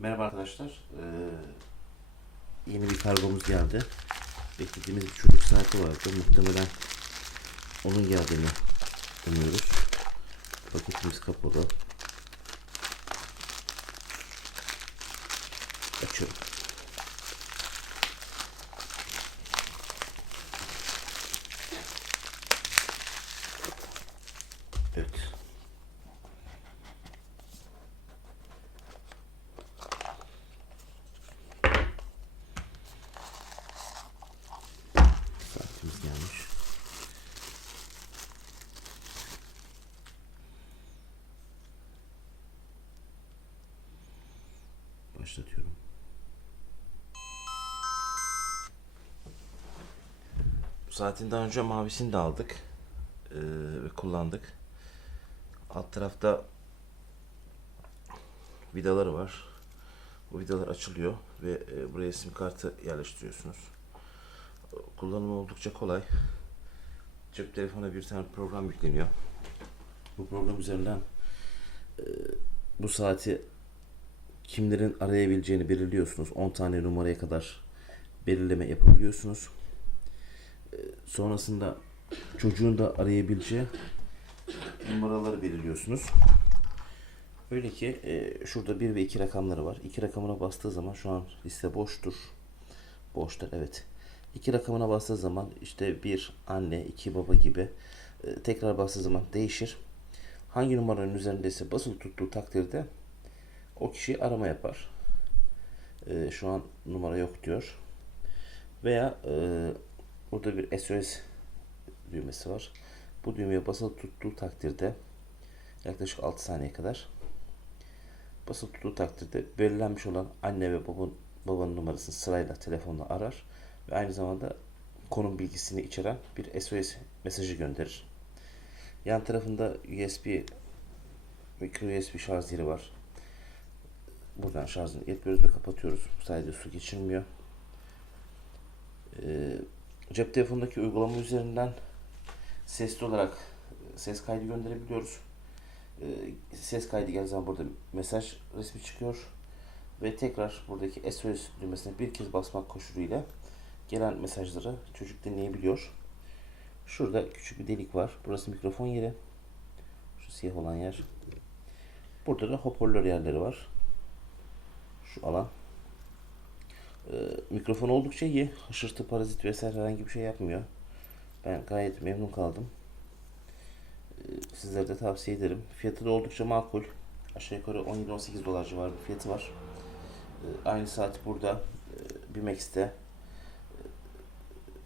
Merhaba arkadaşlar. Ee, yeni bir kargomuz geldi. Beklediğimiz bir çocuk saati vardı. Muhtemelen onun geldiğini umuyoruz. Paketimiz kapalı. Açıyorum. Başlatıyorum. Bu saatin daha önce mavisini de aldık. Ee, ve kullandık. Alt tarafta vidaları var. Bu vidalar açılıyor ve e, buraya sim kartı yerleştiriyorsunuz. Kullanımı oldukça kolay. Cep telefona bir tane program yükleniyor. Bu program üzerinden e, bu saati kimlerin arayabileceğini belirliyorsunuz. 10 tane numaraya kadar belirleme yapabiliyorsunuz. E, sonrasında çocuğun da arayabileceği numaraları belirliyorsunuz. Öyle ki e, şurada 1 ve 2 rakamları var. 2 rakamına bastığı zaman şu an liste boştur. Boştur evet. 2 rakamına bastığı zaman işte bir anne, iki baba gibi e, tekrar bastığı zaman değişir. Hangi numaranın üzerindeyse basılı tuttuğu takdirde o kişi arama yapar. E, şu an numara yok diyor. Veya e, burada bir SOS düğmesi var. Bu düğmeye basılı tuttuğu takdirde yaklaşık 6 saniye kadar basılı tuttuğu takdirde belirlenmiş olan anne ve babanın, babanın numarasını sırayla telefonla arar ve aynı zamanda konum bilgisini içeren bir SOS mesajı gönderir. Yan tarafında USB micro USB şarj yeri var. Buradan şarjını yapıyoruz ve kapatıyoruz. Bu sayede su geçirmiyor. Ee, cep telefonundaki uygulama üzerinden sesli olarak ses kaydı gönderebiliyoruz. Ee, ses kaydı geldiği zaman burada mesaj resmi çıkıyor ve tekrar buradaki SOS düğmesine bir kez basmak koşuluyla gelen mesajları çocuk dinleyebiliyor. Şurada küçük bir delik var. Burası mikrofon yeri. Şu siyah olan yer. Burada da hoparlör yerleri var. Şu alan. Ee, mikrofon oldukça iyi. Hışırtı, parazit vesaire herhangi bir şey yapmıyor. Ben gayet memnun kaldım. Ee, Sizlere de tavsiye ederim. Fiyatı da oldukça makul. Aşağı yukarı 17-18 dolar civarı bir fiyatı var. Ee, Aynı saat burada e, Bimex'te e,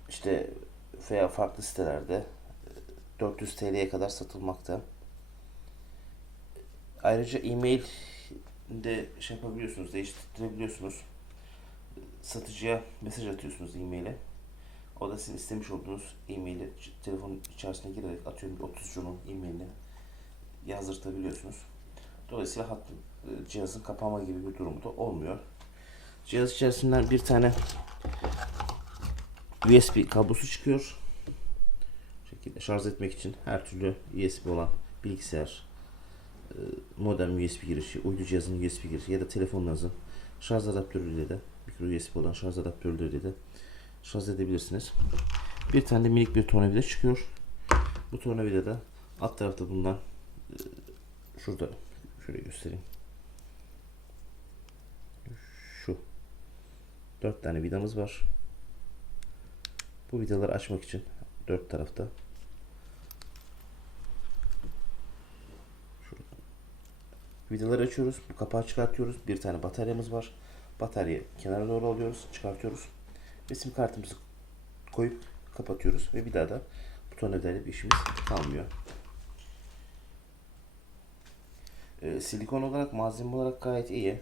işte veya farklı sitelerde e, 400 TL'ye kadar satılmakta. Ayrıca e-mail de şey yapabiliyorsunuz, değiştirebiliyorsunuz. Satıcıya mesaj atıyorsunuz e-maile. O da sizin istemiş olduğunuz e-maili telefonun içerisine girerek atıyorum bir 30 cunun e-mailini yazdırtabiliyorsunuz. Dolayısıyla hattın, e, cihazın kapanma gibi bir durumu da olmuyor. Cihaz içerisinden bir tane USB kablosu çıkıyor. Şekilde şarj etmek için her türlü USB olan bilgisayar, modem USB girişi, uydu cihazının USB girişi ya da telefonunuzun şarj adaptörüyle de micro USB olan şarj adaptörleriyle de şarj edebilirsiniz. Bir tane de minik bir tornavida çıkıyor. Bu tornavida da alt tarafta bulunan e, şurada şöyle göstereyim. Şu dört tane vidamız var. Bu vidaları açmak için dört tarafta Vidaları açıyoruz. Bu kapağı çıkartıyoruz. Bir tane bataryamız var. Bataryayı kenara doğru alıyoruz. Çıkartıyoruz. Ve sim kartımızı koyup kapatıyoruz. Ve bir daha da bu tornavidayla bir işimiz kalmıyor. Ee, silikon olarak malzeme olarak gayet iyi.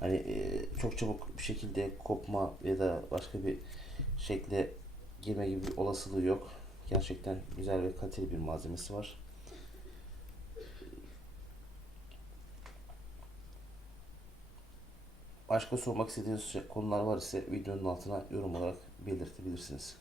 Hani e, çok çabuk bir şekilde kopma ya da başka bir şekle girme gibi bir olasılığı yok. Gerçekten güzel ve kaliteli bir malzemesi var. Başka sormak istediğiniz şey- konular var ise videonun altına yorum olarak belirtebilirsiniz.